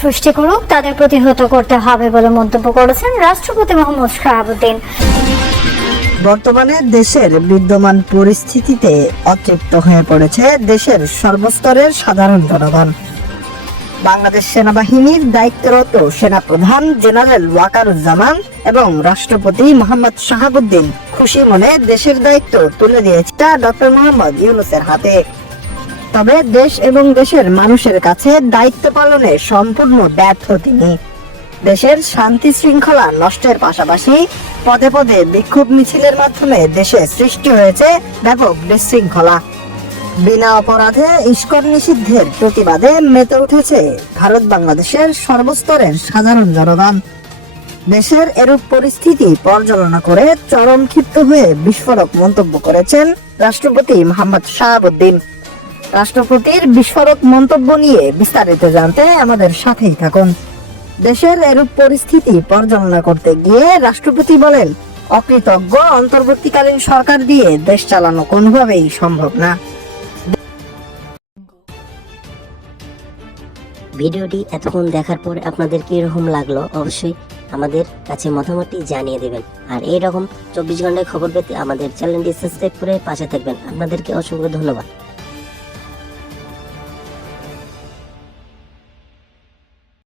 সৃষ্টি করুক, তাদের প্রতিহত করতে হবে বলে মন্তব্য করেছেন রাষ্ট্রপতি মোহাম্মদ শাহাবুদ্দিন। বর্তমানে দেশের বিদ্যমান পরিস্থিতিতে অতৃপ্ত হয়ে পড়েছে দেশের সর্বস্তরের সাধারণ জনগণ। বাংলাদেশ সেনাবাহিনীর দায়িত্বরত সেনাপ্রধান জেনারেল ওয়াকারুজ্জামান এবং রাষ্ট্রপতি মোহাম্মদ শাহাবুদ্দিন খুশি মনে দেশের দায়িত্ব তুলে দিয়েছে ডক্টর মোহাম্মদ ইউনুসের হাতে। তবে দেশ এবং দেশের মানুষের কাছে দায়িত্ব পালনে সম্পূর্ণ ব্যর্থ তিনি। দেশের শান্তি শৃঙ্খলা নষ্টের পাশাপাশি পদে পদে বিক্ষোভ মিছিলের মাধ্যমে দেশে সৃষ্টি হয়েছে ব্যাপক বিশৃঙ্খলা। বিনা অপরাধে ইস্কর নিষিদ্ধের প্রতিবাদে মেতে উঠেছে ভারত বাংলাদেশের সর্বস্তরের সাধারণ জনগণ। দেশের এরূপ পরিস্থিতি পর্যালোচনা করে চরম ক্ষিপ্ত হয়ে বিস্ফোরক মন্তব্য করেছেন রাষ্ট্রপতি মোহাম্মদ শাহাবুদ্দিন। রাষ্ট্রপতির বিস্ফোরক মন্তব্য নিয়ে বিস্তারিত জানতে আমাদের সাথেই থাকুন। দেশের এরূপ পরিস্থিতি পর্যালোচনা করতে গিয়ে রাষ্ট্রপতি বলেন, অকৃতজ্ঞ অন্তর্বর্তীকালীন সরকার দিয়ে দেশ চালানো কোনোভাবেই সম্ভব না। ভিডিওটি এতক্ষণ দেখার পর আপনাদের কীরকম লাগল অবশ্যই আমাদের কাছে মতামতটি জানিয়ে দেবেন। আর এই রকম চব্বিশ ঘন্টায় খবর পেতে আমাদের চ্যানেলটি সাবস্ক্রাইব করে পাশে থাকবেন। আপনাদেরকে অসংখ্য ধন্যবাদ।